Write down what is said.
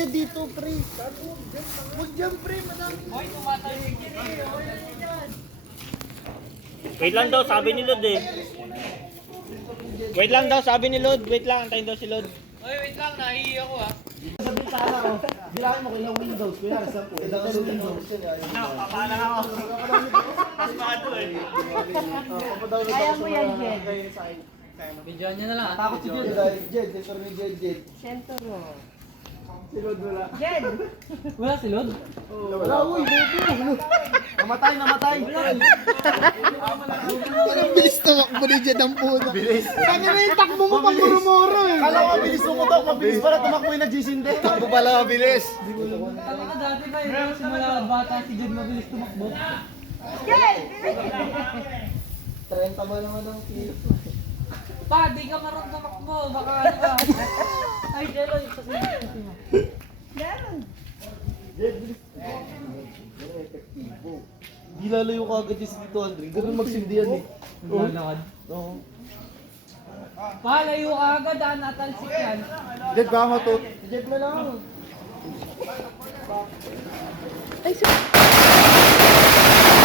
kaya dito, pre. Huwag dyan, pre. Madami. Hoy, tumatawid yan eh. Wait lang daw, sabi ni Lod eh. Wait lang daw, sabi ni Lod. Wait lang, antayin daw si Lod. Hoy, wait lang, nahihi ako ah. Sa bintana, oh. Bilangin mo kung ilang windows. Kuya, 10. Ilang windows. Napapala ako. Mas mga to eh. Kaya mo yan, Jed. Videoan niya na lang ah. Takot si Jed. Jed, center ni Jed. Sentro. Si Lord wala. Jed! Wala si Lod? Wala, uy, bobo. Namatay. Ang bilis tumakbo ni Jed ang puto. Bilis. Kaya na yung takbo mo pang muro-muro eh. Kala ko mabilis tumutok, mabilis pala tumakbo yung nag-gisinde. Takbo pala mabilis. Tama ka dati ba yun? Simula bata si Jed mabilis tumakbo. Jed! 30 ba naman ang kilo? Pa, di ka marunong tumakbo. Baka ano ba? Ay, Jello, yung sasabihin mo. Meron. Jed, bilis. Epektibo. Di lalayo ka agad yung dito, Andre. Ganun magsindi yan eh. Lalakad. Oo. Pa, layo ka agad ah. Natalsik yan. Jed, baka matut. Jed mo lang. Ay, sorry.